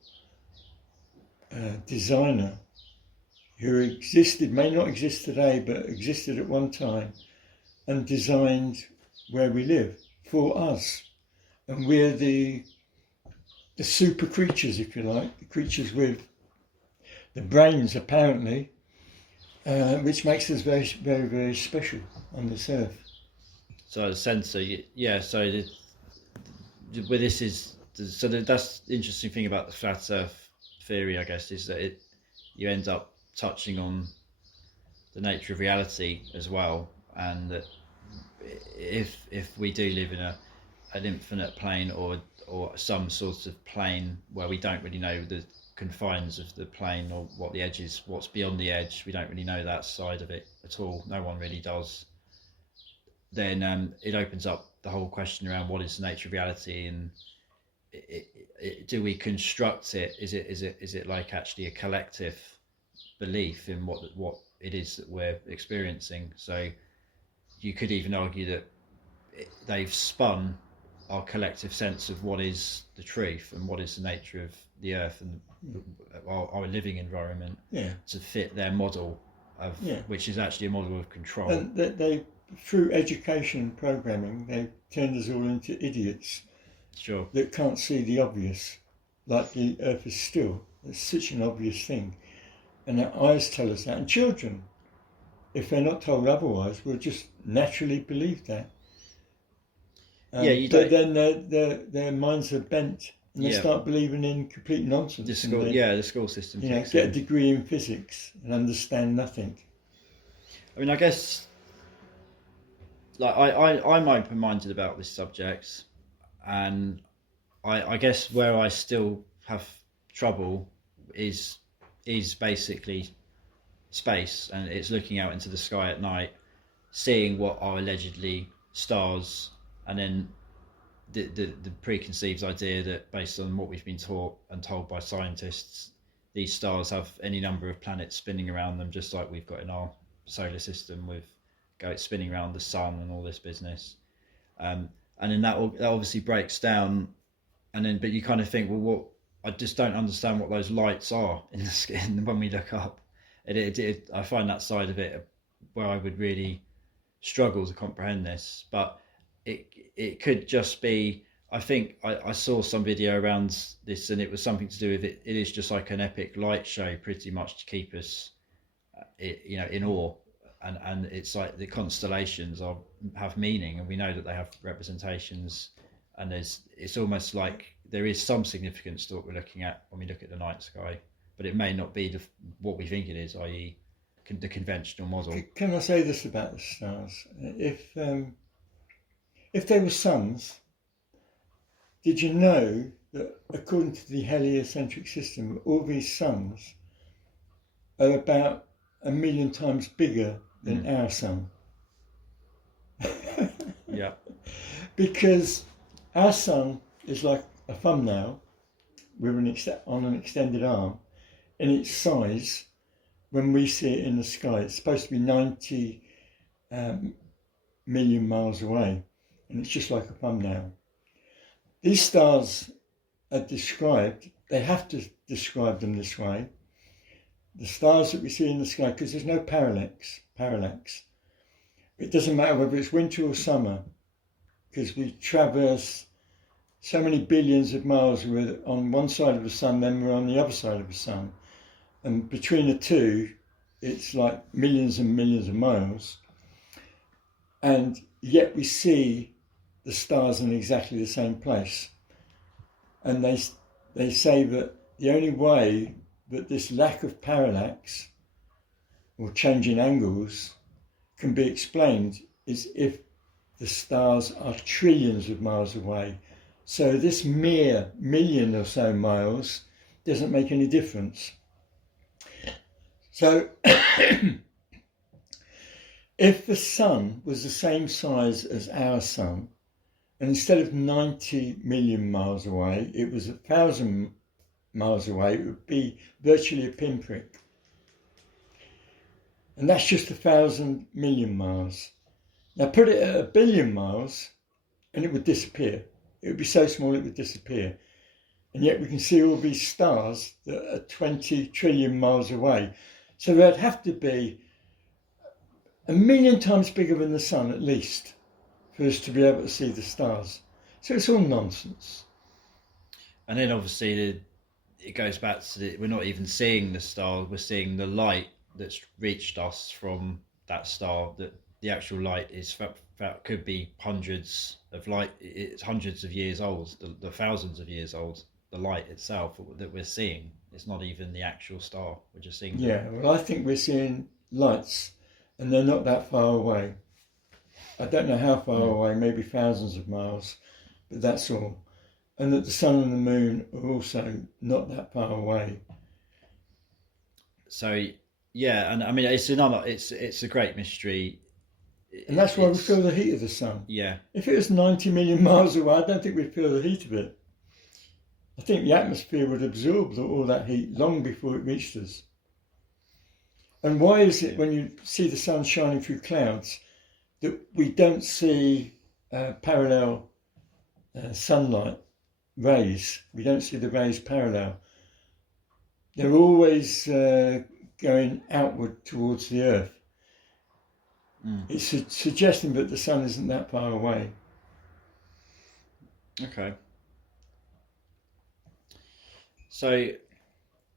designer who existed, may not exist today, but existed at one time, and designed where we live for us. And we're the super creatures, if you like, the creatures with the brains, apparently, which makes us very, very, very special on this earth. So, sensor, yeah. So, where this is, so that's the interesting thing about the flat Earth theory, I guess, is that you end up touching on the nature of reality as well, and that if we do live in an infinite plane or some sort of plane where we don't really know the confines of the plane or what the edge is, what's beyond the edge, we don't really know that side of it at all. No one really does. Then it opens up the whole question around what is the nature of reality, and do we construct it? Is it like actually a collective belief in what it is that we're experiencing? So you could even argue that they've spun our collective sense of what is the truth and what is the nature of the earth and our living environment to fit their model of which is actually a model of control. And they through education and programming, they turned us all into idiots. Sure. That can't see the obvious, like the earth is still. It's such an obvious thing. And our eyes tell us that. And children, if they're not told otherwise, will just naturally believe that. But then their minds are bent and they start believing in complete nonsense. The school system. Get a degree in physics and understand nothing. I mean, I guess, like I'm open-minded about this subject, and I guess where I still have trouble is basically space, and it's looking out into the sky at night, seeing what are allegedly stars, and then the preconceived idea that based on what we've been taught and told by scientists, these stars have any number of planets spinning around them, just like we've got in our solar system with spinning around the sun and all this business. And then that obviously breaks down, and then but you kind of think, well, what, I just don't understand what those lights are in the skin when we look up. I find that side of it where I would really struggle to comprehend this, but it could just be, I think I saw some video around this, and it was something to do with it. It is just like an epic light show, pretty much, to keep us, in awe. And it's like the constellations have meaning, and we know that they have representations. And it's almost like there is some significance to what we're looking at when we look at the night sky, but it may not be what we think it is, i.e., the conventional model. Can I say this about the stars? If they were suns, did you know that according to the heliocentric system, all these suns are about 1 million times bigger than our sun? Yeah. Because our sun is like a thumbnail with on an extended arm, and its size, when we see it in the sky, it's supposed to be 90 million miles away, and it's just like a thumbnail. These stars are described, they have to describe them this way, the stars that we see in the sky, because there's no parallax. It doesn't matter whether it's winter or summer, because we traverse so many billions of miles. We're on one side of the sun, then we're on the other side of the sun. And between the two, it's like millions and millions of miles. And yet we see the stars in exactly the same place. And they say that the only way that this lack of parallax or change in angles can be explained is if the stars are trillions of miles away. So this mere million or so miles doesn't make any difference. So if the sun was the same size as our sun, and instead of 90 million miles away, it was 1,000 miles away, it would be virtually a pinprick. And that's just 1,000 million miles. Now put it at 1 billion miles and it would disappear. It would be so small it would disappear. And yet we can see all these stars that are 20 trillion miles away. So they'd have to be 1 million times bigger than the sun at least for us to be able to see the stars. So it's all nonsense. And then obviously it goes back to we're not even seeing the star, we're seeing the light that's reached us from that star. That the actual light is could be hundreds of it's hundreds of years old, the thousands of years old. The light itself that we're seeing, it's not even the actual star, we're just seeing. Yeah, well, I think we're seeing lights and they're not that far away. I don't know how far away, maybe thousands of miles, but that's all. And that the sun and the moon are also not that far away. So yeah, and I mean it's a great mystery. And that's why we feel the heat of the sun. Yeah. If it was 90 million miles away, I don't think we'd feel the heat of it. I think the atmosphere would absorb all that heat long before it reached us. And why is it when you see the sun shining through clouds that we don't see parallel sunlight rays? We don't see the rays parallel. They're always going outward towards the earth. It's suggesting that the sun isn't that far away. Okay. So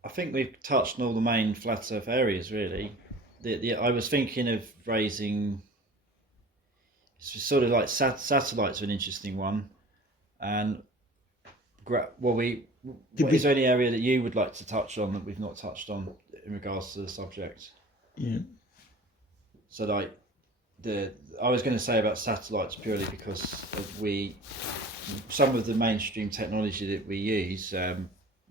I think we've touched on all the main flat Earth areas, really. I was thinking of raising sort of like satellites are an interesting one. And is there any area that you would like to touch on that we've not touched on in regards to the subject? Yeah. So like I was going to say about satellites purely because some of the mainstream technology that we use,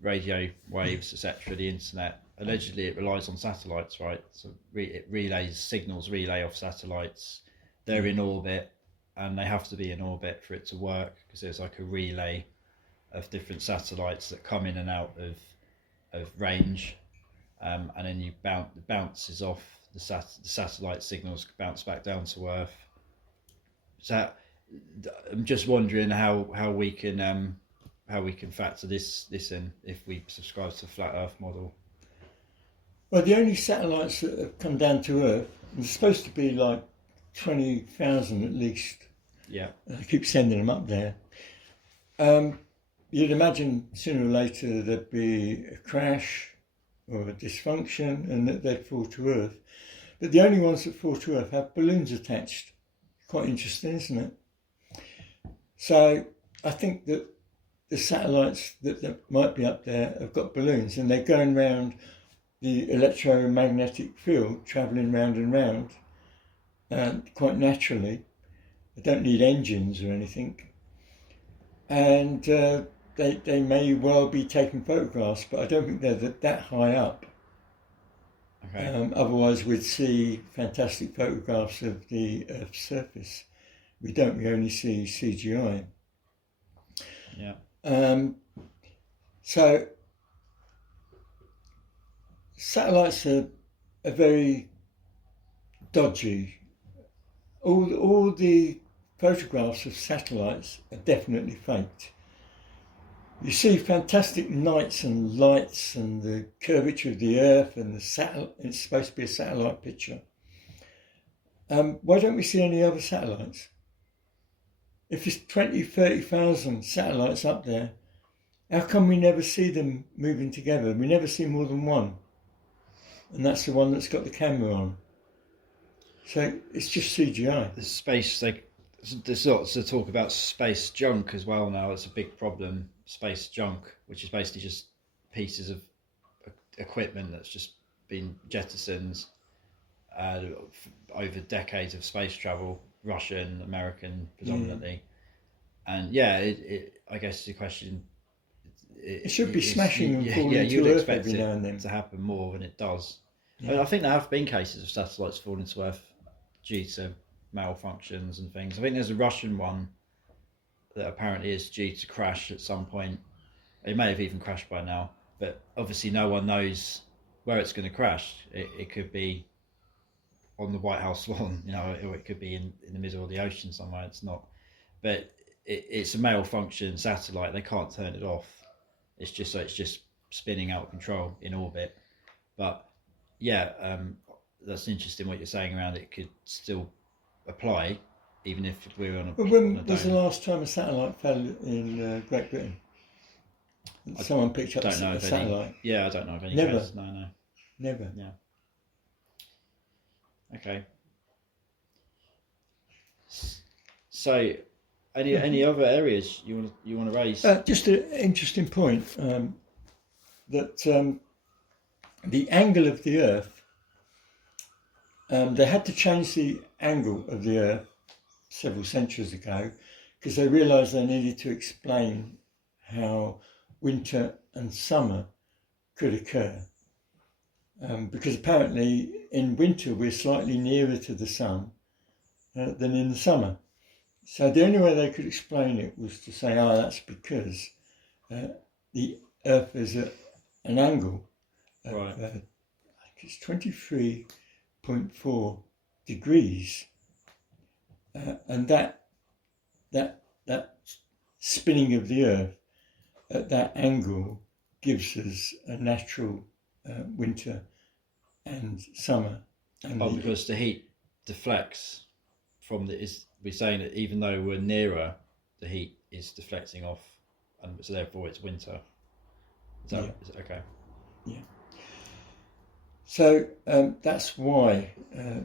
radio waves, etc., the internet, allegedly it relies on satellites, right? So it signals relay off satellites. They're in orbit, and they have to be in orbit for it to work because there's like a relay of different satellites that come in and out of range, and then you bounces off the satellite signals, bounce back down to Earth. So I'm just wondering how we can factor this in if we subscribe to the flat Earth model. Well, the only satellites that have come down to Earth, there's supposed to be like 20,000 at least. Yeah. I keep sending them up there. You'd imagine sooner or later there'd be a crash or a dysfunction and that they'd fall to Earth. But the only ones that fall to Earth have balloons attached. Quite interesting, isn't it? So I think that the satellites that might be up there have got balloons and they're going round the electromagnetic field, travelling round and round, quite naturally. They don't need engines or anything. And they may well be taking photographs, but I don't think they're that high up. Okay. Otherwise, we'd see fantastic photographs of the Earth's surface. We don't. We only see CGI. Yeah. So satellites are very dodgy. All the photographs of satellites are definitely faked. You see fantastic nights and lights and the curvature of the Earth and it's supposed to be a satellite picture. Why don't we see any other satellites? If there's 20, 30,000 satellites up there, how come we never see them moving together? We never see more than one. And that's the one that's got the camera on. So it's just CGI. There's lots of talk about space junk as well now. It's a big problem. Space junk, which is basically just pieces of equipment that's just been jettisoned over decades of space travel, Russian, American predominantly. And I guess the question. It should be smashing and falling you'd to Earth expect every now and then. to happen more than it does. Yeah. I think there have been cases of satellites falling to Earth due to malfunctions and things. I think there's a Russian one that apparently is due to crash at some point. It may have even crashed by now, but obviously no one knows where it's going to crash. It could be on the White House lawn, or it could be in the middle of the ocean somewhere. It's not, but it's a malfunction satellite. They can't turn it off. It's just spinning out of control in orbit. But yeah, that's interesting what you're saying around it could still apply. even if we're on a. But on a when was the dome. last time a satellite fell in Great Britain? Someone picked up Don't know a of satellite. any. Yeah, I don't know of any. Never. Cases. No. Never. Yeah. Okay. So, any other areas you want to raise? Just an interesting point that the angle of the Earth. They had to change the angle of the Earth several centuries ago because they realised they needed to explain how winter and summer could occur. Because apparently in winter we're slightly nearer to the sun than in the summer. So the only way they could explain it was to say, that's because the Earth is at an angle of, Right. I think it's 23.4 degrees, and that spinning of the Earth at that angle gives us a natural winter and summer. And Because the heat deflects from we're saying that even though we're nearer, the heat is deflecting off, and so therefore it's winter. Is it okay? Yeah. So that's why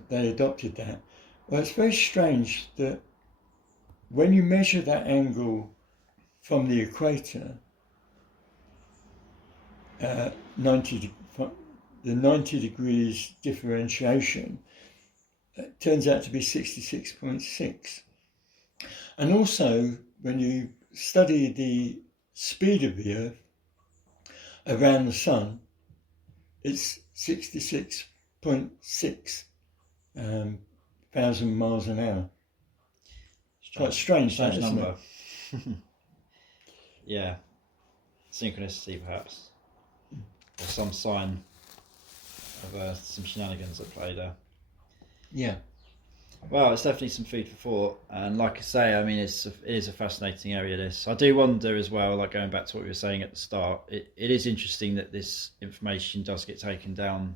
they adopted that. Well, it's very strange that when you measure that angle from the equator, the 90 degrees differentiation turns out to be 66.6. And also, when you study the speed of the Earth around the Sun, it's 66.6 thousand miles an hour. Quite strange, that, isn't number. Yeah, synchronicity perhaps, or some sign of some shenanigans that played there. Yeah. Well, it's definitely some food for thought, and like I say, I mean, it is a fascinating area. This, I do wonder as well, like going back to what we were saying at the start, it is interesting that this information does get taken down,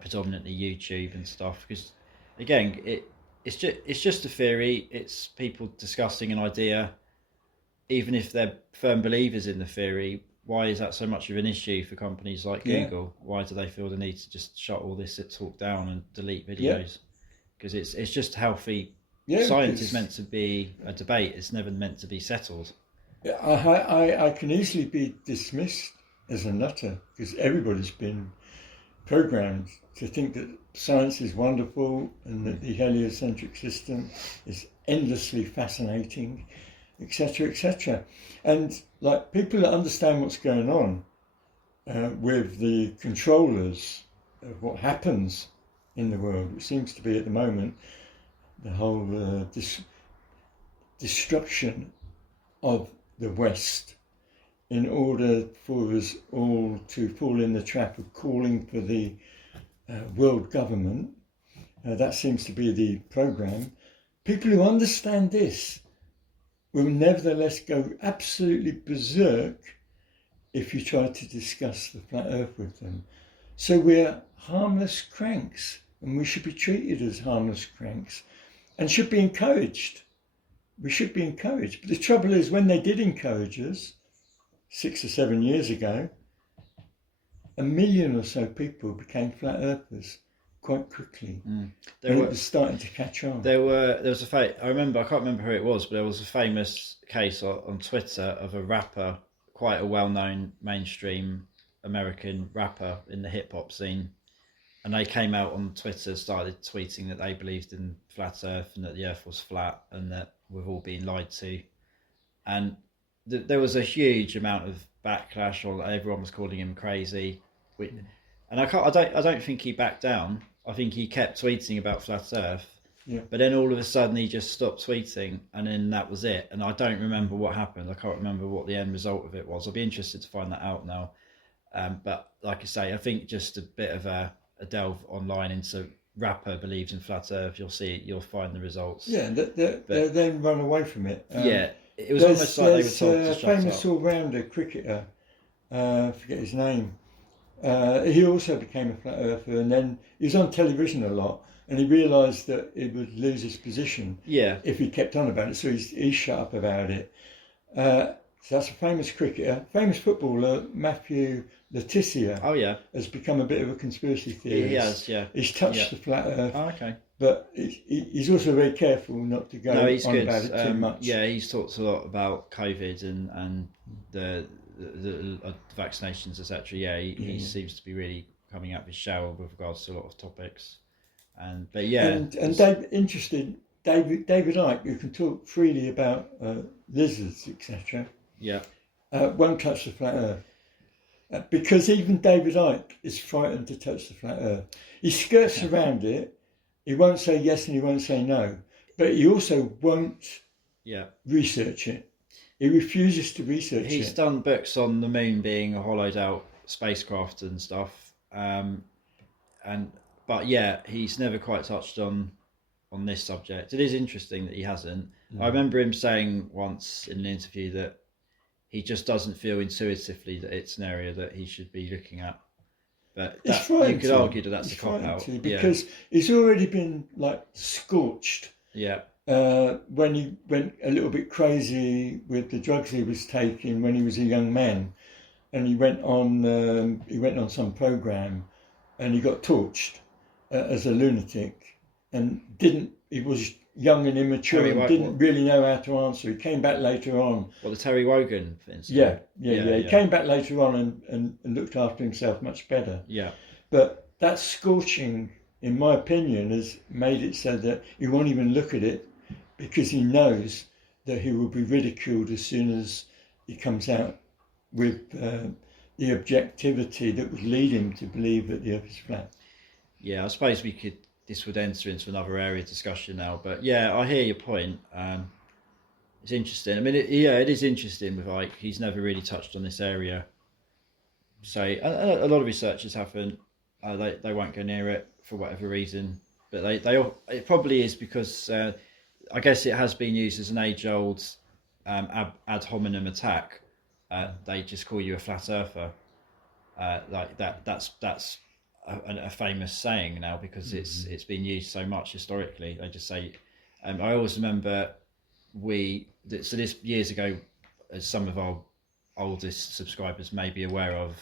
predominantly YouTube and stuff, because again, it's just a theory. It's people discussing an idea, even if they're firm believers in the theory. Why is that so much of an issue for companies like Google? Why do they feel the need to just shut all this talk down and delete videos? Because it's just healthy. Science is meant to be a debate. It's never meant to be settled. I can easily be dismissed as a nutter because everybody's been programmed to think that science is wonderful and that the heliocentric system is endlessly fascinating, etc., etc. And like people that understand what's going on with the controllers of what happens in the world, which seems to be at the moment the whole destruction of the West in order for us all to fall in the trap of calling for the world government. That seems to be the program. People who understand this will nevertheless go absolutely berserk if you try to discuss the flat earth with them. So we're harmless cranks, and we should be treated as harmless cranks and should be encouraged. We should be encouraged. But the trouble is, when they did encourage us 6 or 7 years ago, 1 million or so people became flat earthers quite quickly. It was starting to catch on. There was I can't remember who it was, but there was a famous case on Twitter of a rapper, quite a well-known mainstream American rapper in the hip-hop scene, and they came out on Twitter, started tweeting that they believed in flat earth and that the earth was flat and that we're all being lied to, and there was a huge amount of backlash, or everyone was calling him crazy, and I don't think he backed down. I think he kept tweeting about flat earth, but then all of a sudden he just stopped tweeting, and then that was it. And I don't remember what happened. I can't remember what the end result of it was. I'll be interested to find that out now. But like I say, I think just a bit of a delve online into rapper believes in flat earth, you'll find the results. Yeah, they then run away from it. It was almost like they were told to shut up. Famous all-rounder cricketer, I forget his name. He also became a flat earther, and then he was on television a lot, and he realised that he would lose his position Yeah. if he kept on about it. So he's shut up about it. So that's a famous cricketer. Famous footballer, Matthew Letizia, Oh yeah. has become a bit of a conspiracy theorist. He has. Yeah. He's touched Yeah. the flat Earth, Oh, okay. but he's also very careful not to go No, he's on good. about it too much. Yeah, he's talked a lot about COVID and the vaccinations, etc. Yeah, he seems to be really coming out of his shell with regards to a lot of topics. But yeah, and David Icke, who can talk freely about lizards, etc. Yeah. Won't touch the flat Earth. Because even David Icke is frightened to touch the flat Earth. He skirts around it. He won't say yes and he won't say no. But he also won't research it. He refuses to research it. He's done books on the moon being a hollowed out spacecraft and stuff. But yeah, he's never quite touched on this subject. It is interesting that he hasn't. I remember him saying once in an interview that he just doesn't feel intuitively that it's an area that he should be looking at. But you could argue that that's a cop out because he's already been like scorched. Yeah. When he went a little bit crazy with the drugs he was taking when he was a young man, and he went on some program, and he got torched as a lunatic, and he was young and immature and didn't really know how to answer. He came back later on. Well, the Terry Wogan, for instance. Yeah. He came back later on and looked after himself much better. Yeah. But that scorching, in my opinion, has made it so that he won't even look at it because he knows that he will be ridiculed as soon as he comes out with the objectivity that would lead him to believe that the Earth is flat. Yeah, I suppose this would enter into another area of discussion now. But yeah, I hear your point. It's interesting. I mean, it is interesting with Ike. He's never really touched on this area. So a lot of researchers haven't. They won't go near it for whatever reason. But it probably is because I guess it has been used as an age-old ad hominem attack. They just call you a flat earther. Like that. That's a famous saying now because it's been used so much historically. They just say. I always remember this years ago, as some of our oldest subscribers may be aware of,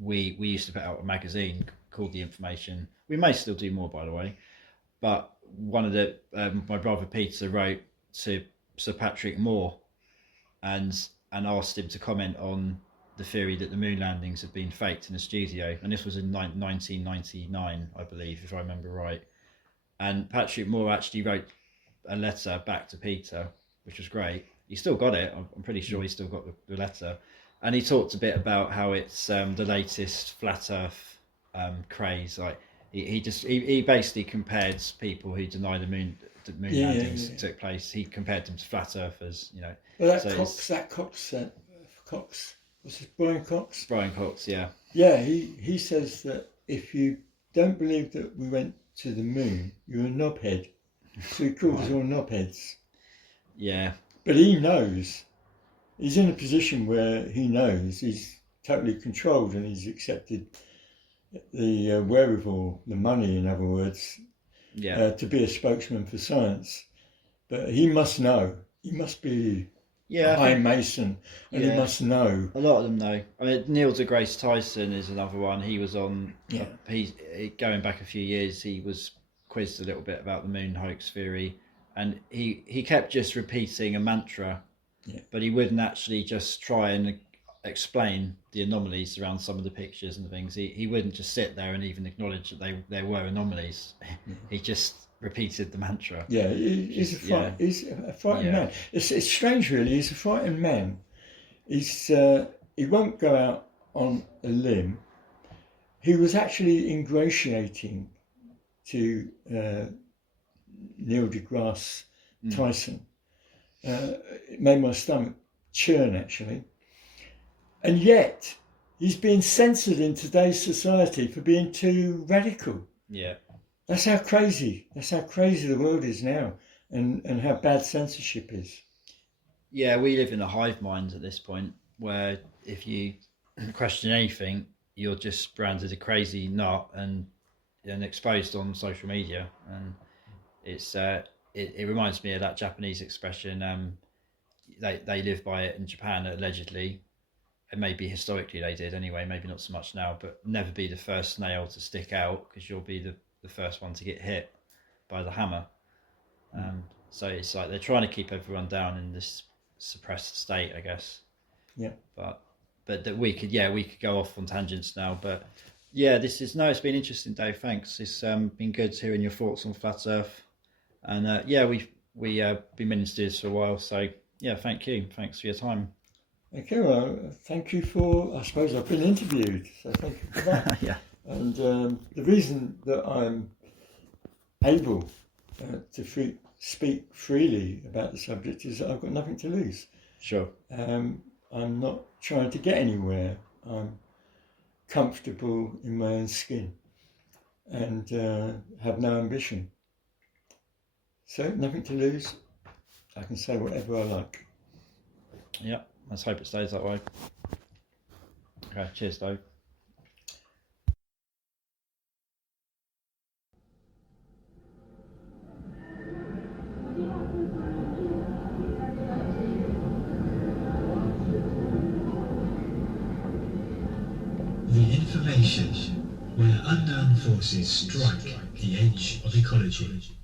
we used to put out a magazine called The Information. We may still do more, by the way, but one of the my brother Peter wrote to Sir Patrick Moore and asked him to comment on the theory that the moon landings had been faked in a studio, and this was in 1999, I believe, if I remember right. And Patrick Moore actually wrote a letter back to Peter, which was great. He still got it. I'm pretty sure he still got the letter. And he talked a bit about how it's the latest flat Earth craze. Like he basically compared people who deny the moon landings took place. He compared them to flat earthers. Well, Cox. Was it Brian Cox? Brian Cox, yeah. Yeah, he says that if you don't believe that we went to the moon, you're a knobhead. So he called us all knobheads. Yeah. But he knows. He's in a position where he knows he's totally controlled and he's accepted the wherewithal, the money, in other words, to be a spokesman for science. But he must know. He must be a high mason, and he must know. A lot of them know. I mean, Neil deGrasse Tyson is another one. He was on. Yeah. Going back a few years, he was quizzed a little bit about the moon hoax theory, and he kept just repeating a mantra, but he wouldn't actually just try and explain the anomalies around some of the pictures and the things. He wouldn't just sit there and even acknowledge that there were anomalies. He just repeated the mantra. Yeah, he's a frightened man. It's strange, really. He's a frightened man. He won't go out on a limb. He was actually ingratiating to Neil deGrasse Tyson. It made my stomach churn, actually. And yet, he's being censored in today's society for being too radical. Yeah. That's how crazy the world is now, and how bad censorship is. Yeah, we live in a hive mind at this point, where if you question anything, you're just branded a crazy nut, and and exposed on social media, and it reminds me of that Japanese expression. They live by it in Japan allegedly, and maybe historically they did anyway. Maybe not so much now, but never be the first nail to stick out because you'll be the first one to get hit by the hammer. So it's like they're trying to keep everyone down in this suppressed state, I guess. Yeah. But that we could go off on tangents now. But yeah, it's been interesting, Dave. Thanks. It's been good hearing your thoughts on flat Earth, and we've been meaning to do this for a while. So yeah, thank you. Thanks for your time. Okay, well, thank you for. I suppose I've been interviewed, so thank you for that. Yeah. And the reason that I'm able to speak freely about the subject is that I've got nothing to lose. Sure. I'm not trying to get anywhere. I'm comfortable in my own skin and have no ambition. So, nothing to lose. I can say whatever I like. Yeah, let's hope it stays that way. Okay, cheers, Dave. The information where unknown forces strike the edge of ecology.